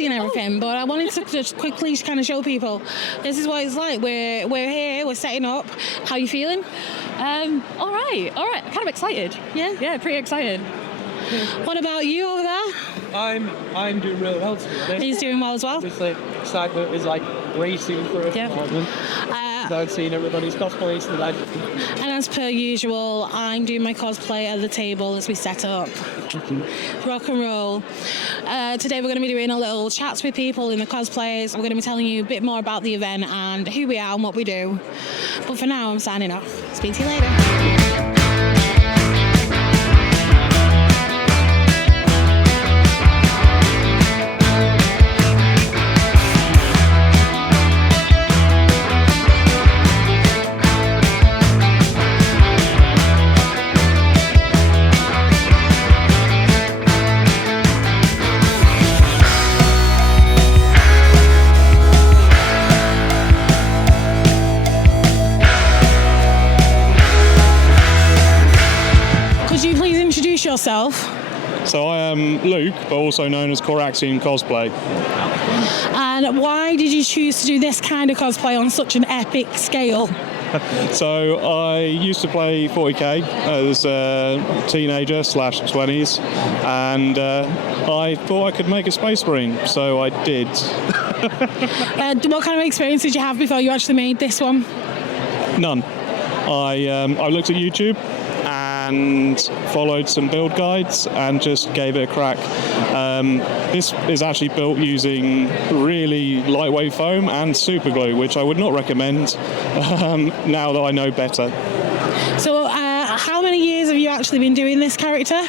fancy and everything, but I wanted to just quickly kind of show people this is what it's like. We're here, we're setting up. How you feeling? All right. Kind of excited. Yeah, pretty excited. What about you over there? I'm doing really well, to be honest. He's doing well as well. Obviously, excitement is like racing for a moment. I've seen everybody's cosplays today. And as per usual, I'm doing my cosplay at the table as we set up. Rock and roll. Today we're going to be doing a little chats with people in the cosplays. We're going to be telling you a bit more about the event and who we are and what we do. But for now, I'm signing off. Speak to you later. Yourself. So I am Luke, but also known as Sephine Cosplay. And why did you choose to do this kind of cosplay on such an epic scale? So I used to play 40k as a teenager / 20s, and I thought I could make a Space Marine, so I did. What kind of experience did you have before you actually made this one? None. I looked at YouTube and followed some build guides and just gave it a crack. This is actually built using really lightweight foam and super glue, which I would not recommend now that I know better. So how many years have you actually been doing this character?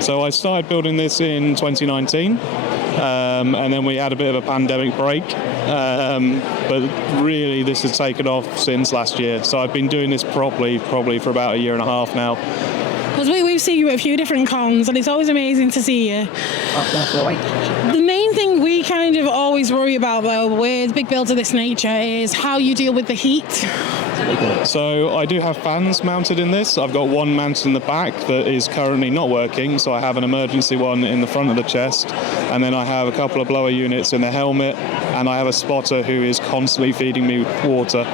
So I started building this in 2019, and then we had a bit of a pandemic break, but really this has taken off since last year. So I've been doing this properly probably for about a year and a half now. Because we've seen you at a few different cons, and it's always amazing to see you. The main thing we kind of always worry about, though, with big builds of this nature is how you deal with the heat. So I do have fans mounted in this. I've got one mounted in the back that is currently not working, so I have an emergency one in the front of the chest, and then I have a couple of blower units in the helmet, and I have a spotter who is constantly feeding me water.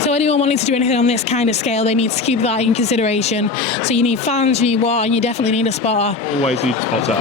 So anyone wanting to do anything on this kind of scale, they need to keep that in consideration. So you need fans, you need water, and you definitely need a spotter. Always need spotter.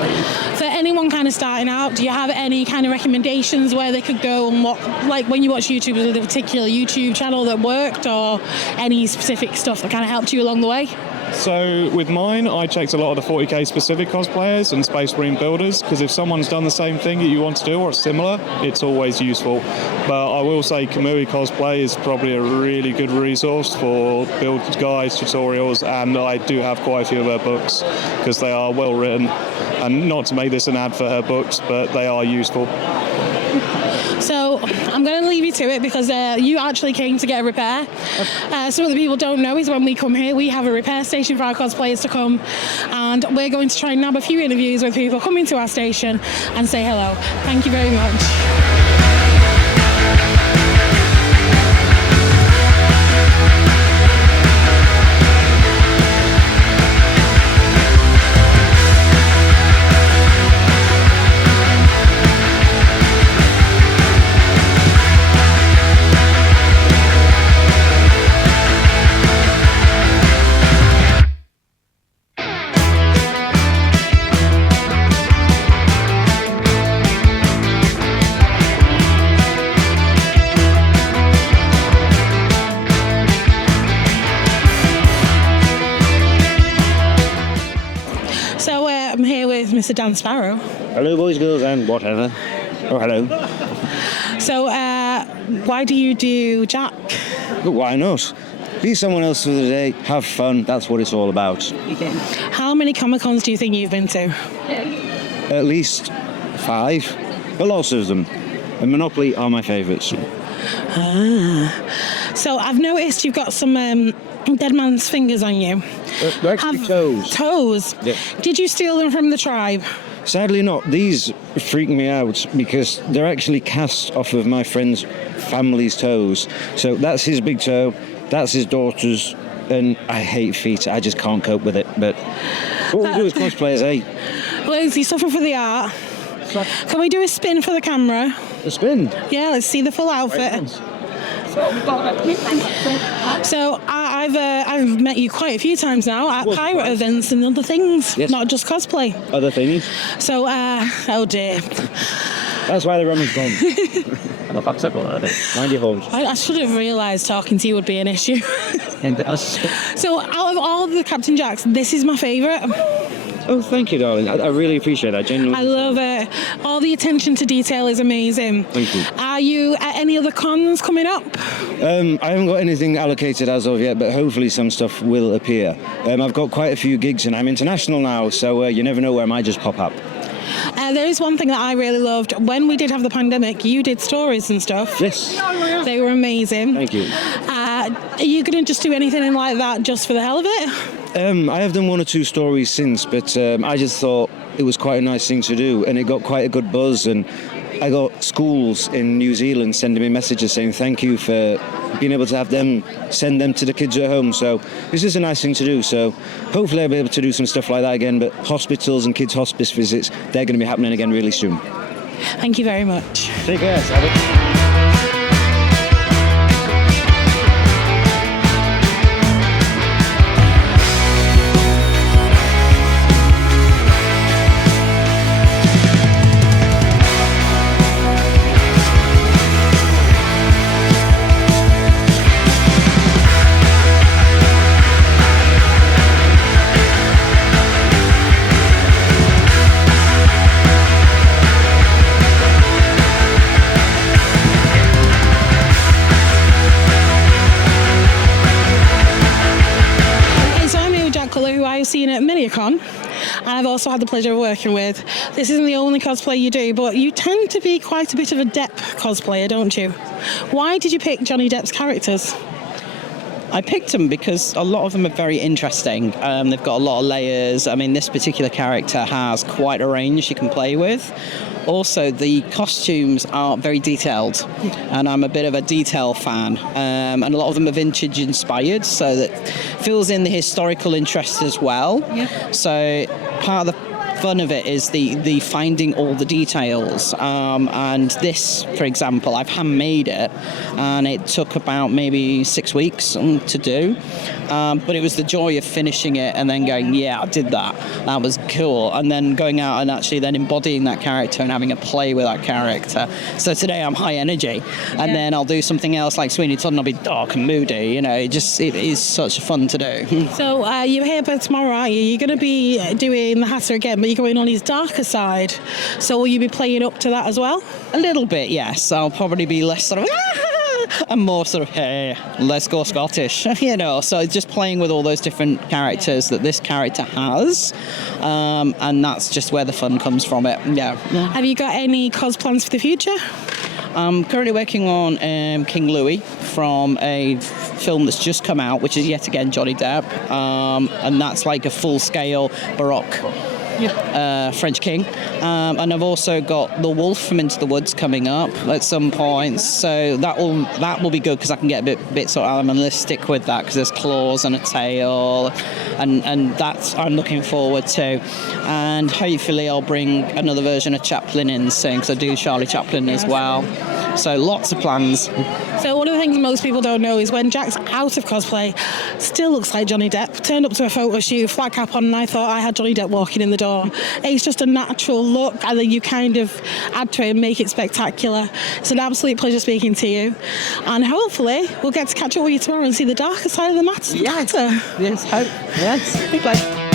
For anyone kind of starting out, do you have any kind of recommendations where they could go and what, like when you watch YouTube, was there a particular YouTube channel that worked, or any specific stuff that kind of helped you along the way? So with mine, I checked a lot of the 40k specific cosplayers and Space Marine builders, because if someone's done the same thing that you want to do or similar, it's always useful. But I will say Kamui Cosplay is probably a really good resource for build guides, tutorials, and I do have quite a few of her books because they are well written. And not to make this an ad for her books, but they are useful. So I'm going to leave you to it because you actually came to get a repair. Some of the people don't know is when we come here, we have a repair station for our cosplayers to come, and we're going to try and nab a few interviews with people coming to our station and say hello. Thank you very much. Mr. Dan Sparrow. Hello, boys, girls, and whatever. Oh, hello. So, why do you do Jack? But why not? Be someone else for the day, have fun, that's what it's all about. How many Comic-Cons do you think you've been to? At least 5, but lots of them. And Monopoly are my favourites. So, I've noticed you've got some dead man's fingers on you. They're actually toes. Toes? Yeah. Did you steal them from the tribe? Sadly not. These freak me out because they're actually cast off of my friend's family's toes. So that's his big toe, that's his daughter's, and I hate feet. I just can't cope with it. But what we do as cosplayers, eh? Well, you suffer for the art. Can we do a spin for the camera? The spin. Yeah, let's see the full outfit. So I've met you quite a few times now at pirate events and other things, not just cosplay. Other things. So, oh dear. That's why the rum is gone. I'm not acceptable, I think. Mind your horns. I should have realised talking to you would be an issue. So out of all the Captain Jacks, this is my favourite. Oh, thank you, darling. I really appreciate that, genuinely. I love it. All the attention to detail is amazing. Thank you. Are you at any other cons coming up? I haven't got anything allocated as of yet, but hopefully some stuff will appear. I've got quite a few gigs and I'm international now, so you never know where I might just pop up. There is one thing that I really loved. When we did have the pandemic, you did stories and stuff. Yes. They were amazing. Thank you. Are you going to just do anything like that just for the hell of it? I have done 1 or 2 stories since, but I just thought it was quite a nice thing to do, and it got quite a good buzz, and I got schools in New Zealand sending me messages saying thank you for being able to have them send them to the kids at home. So this is a nice thing to do. So hopefully I'll be able to do some stuff like that again, but hospitals and kids' hospice visits, they're going to be happening again really soon. Thank you very much. Take care, Sally. Who I've seen at MiniCon, and I've also had the pleasure of working with. This isn't the only cosplay you do, but you tend to be quite a bit of a Depp cosplayer, don't you? Why did you pick Johnny Depp's characters? I picked them because a lot of them are very interesting. They've got a lot of layers. I mean, this particular character has quite a range you can play with. Also, the costumes are very detailed, and I'm a bit of a detail fan. And a lot of them are vintage inspired, so that fills in the historical interest as well. Yeah. So part of the fun of it is the finding all the details. And this, for example, I've handmade it, and it took about maybe 6 weeks to do. But it was the joy of finishing it and then going, yeah, I did that. That was cool. And then going out and actually then embodying that character and having a play with that character. So today I'm high energy, and then I'll do something else like Sweeney Todd and I'll be dark and moody. You know, it is such fun to do. So you're here for tomorrow, aren't you? You're going to be doing the Hatter again, but you're going on his darker side. So will you be playing up to that as well? A little bit, yes. I'll probably be less sort of and more sort of, hey, let's go Scottish, you know. So just playing with all those different characters that this character has, and that's just where the fun comes from it. Yeah. Have you got any cos plans for the future? I'm currently working on King Louis from a film that's just come out, which is yet again Johnny Depp, and that's like a full-scale Baroque French king. And I've also got The Wolf from Into the Woods coming up at some point, so that will be good because I can get a bit sort of animalistic with that, because there's claws and a tail, and that's I'm looking forward to. And hopefully I'll bring another version of Chaplin in soon, because I do Charlie Chaplin as well. So lots of plans. So one of the things most people don't know is when Jack's out of cosplay, still looks like Johnny Depp. Turned up to a photo shoot, flat cap on, and I thought I had Johnny Depp walking in the door. It's just a natural look, and then you kind of add to it and make it spectacular. It's an absolute pleasure speaking to you, and hopefully we'll get to catch up with you tomorrow and see the darker side of the matter. Yes, hope. Yes, big pleasure.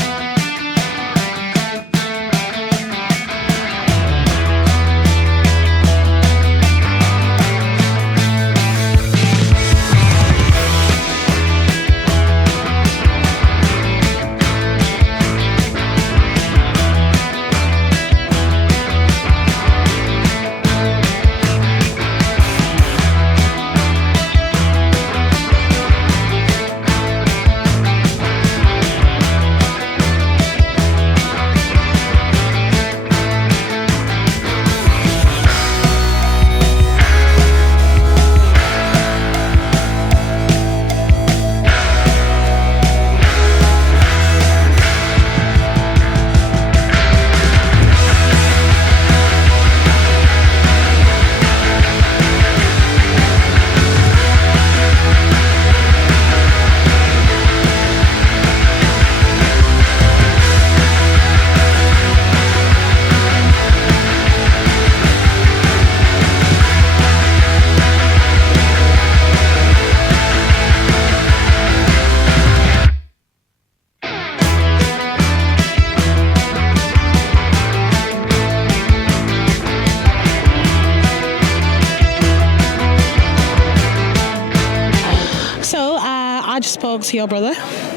I just spoke to your brother.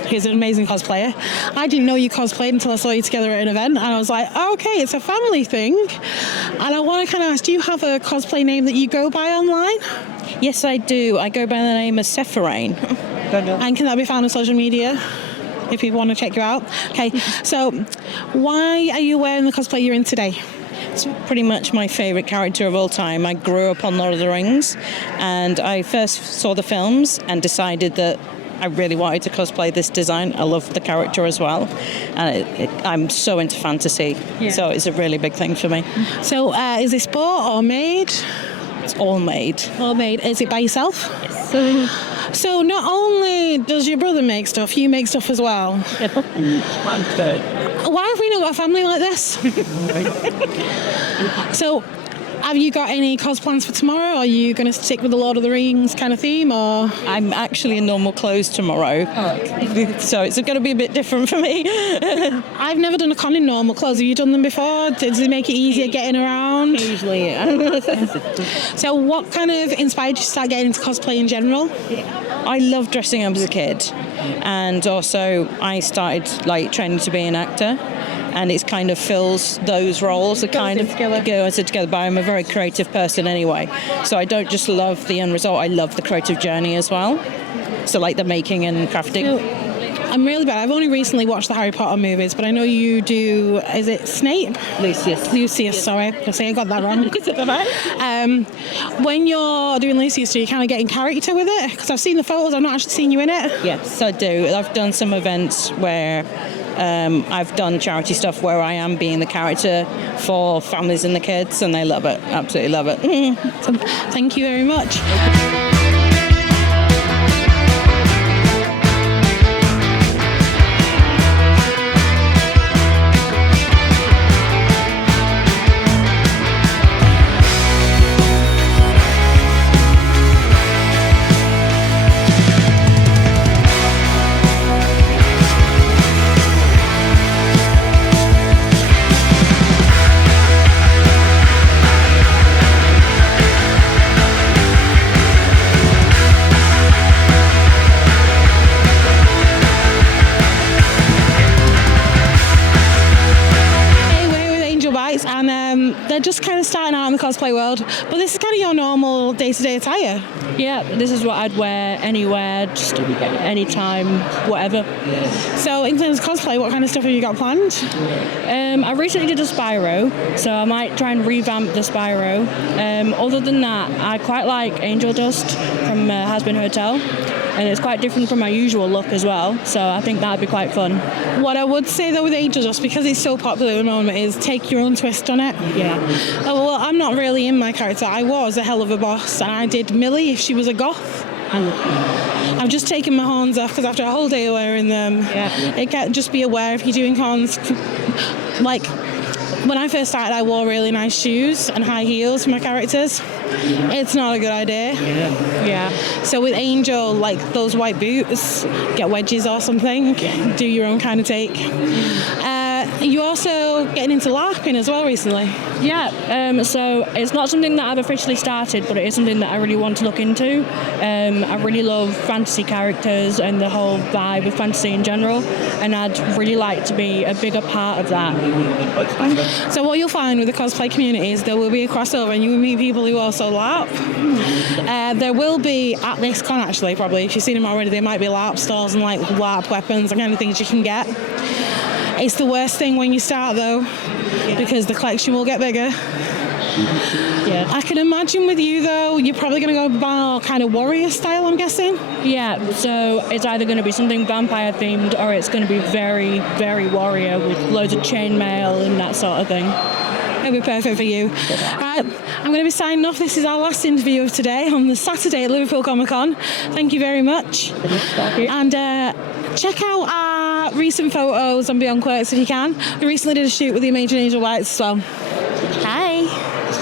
He's an amazing cosplayer. I didn't know you cosplayed until I saw you together at an event, and I was like, okay, it's a family thing. And I want to kind of ask, do you have a cosplay name that you go by online? Yes, I do. I go by the name of Sephine. And can that be found on social media if people want to check you out? Okay, so why are you wearing the cosplay you're in today? It's pretty much my favourite character of all time. I grew up on Lord of the Rings, and I first saw the films and decided that I really wanted to cosplay this design. I love the character as well, and I'm so into fantasy, so it's a really big thing for me. So is it sport or made? It's all made. All made. Is it by yourself? Yes. So not only does your brother make stuff, you make stuff as well. Why have we not got a family like this? So, have you got any cos plans for tomorrow? Are you going to stick with the Lord of the Rings kind of theme, or? I'm actually in normal clothes tomorrow, so it's going to be a bit different for me. I've never done a con in normal clothes. Have you done them before? Does it make it easier getting around? Usually, yeah. So, what kind of inspired you to start getting into cosplay in general? I loved dressing up as a kid, and also I started training to be an actor. And it kind of fills those roles that kind of go together. But I'm a very creative person anyway, so I don't just love the end result. I love the creative journey as well. So like the making and crafting. I'm really bad. I've only recently watched the Harry Potter movies, but I know you do. Is it Snape? Lucius. Lucius. Sorry, I say I got that wrong. When you're doing Lucius, do you kind of get in character with it? Because I've seen the photos. I've not actually seen you in it. Yes, I do. I've done some events where. I've done charity stuff where I am being the character for families and the kids, and they love it. Absolutely love it. So, thank you very much. They're just kind of starting out in the cosplay world, but this is kind of your normal day-to-day attire. Yeah, this is what I'd wear anywhere, just anytime, whatever. So in terms of cosplay, what kind of stuff have you got planned? I recently did a Spyro, so I might try and revamp the Spyro. Other than that, I quite like Angel Dust from Has-Been Hotel, and it's quite different from my usual look as well, so I think that'd be quite fun. What I would say though with Angel Dust, because it's so popular at the moment, is take your own twist on it. Yeah. Well, I'm not really in my character. I was a hell of a boss, and I did Millie if she was a goth. I've just taken my horns off because after a whole day of wearing them, it can just be aware if you're doing cons. Like when I first started, I wore really nice shoes and high heels for my characters. It's not a good idea. Yeah. So with Angel, like those white boots, get wedges or something. Do your own kind of take. You also getting into LARPing as well recently. Yeah, so it's not something that I've officially started, but it is something that I really want to look into. I really love fantasy characters and the whole vibe of fantasy in general, and I'd really like to be a bigger part of that. So what you'll find with the cosplay community is there will be a crossover, and you will meet people who also LARP. There will be, at this con actually, probably, if you've seen them already, there might be LARP stores and like LARP weapons and kind of things you can get. It's the worst thing when you start though, because the collection will get bigger. Yeah. I can imagine with you though, you're probably going to go by kind of warrior style, I'm guessing. Yeah, so it's either going to be something vampire themed or it's going to be very, very warrior with loads of chainmail and that sort of thing. It'll be perfect for you. Right, I'm going to be signing off. This is our last interview of today on the Saturday at Liverpool Comic Con. Thank you very much. And check out our recent photos on Beyond Quirks if you can. We recently did a shoot with the Amazing Angel Whites as well. Hi.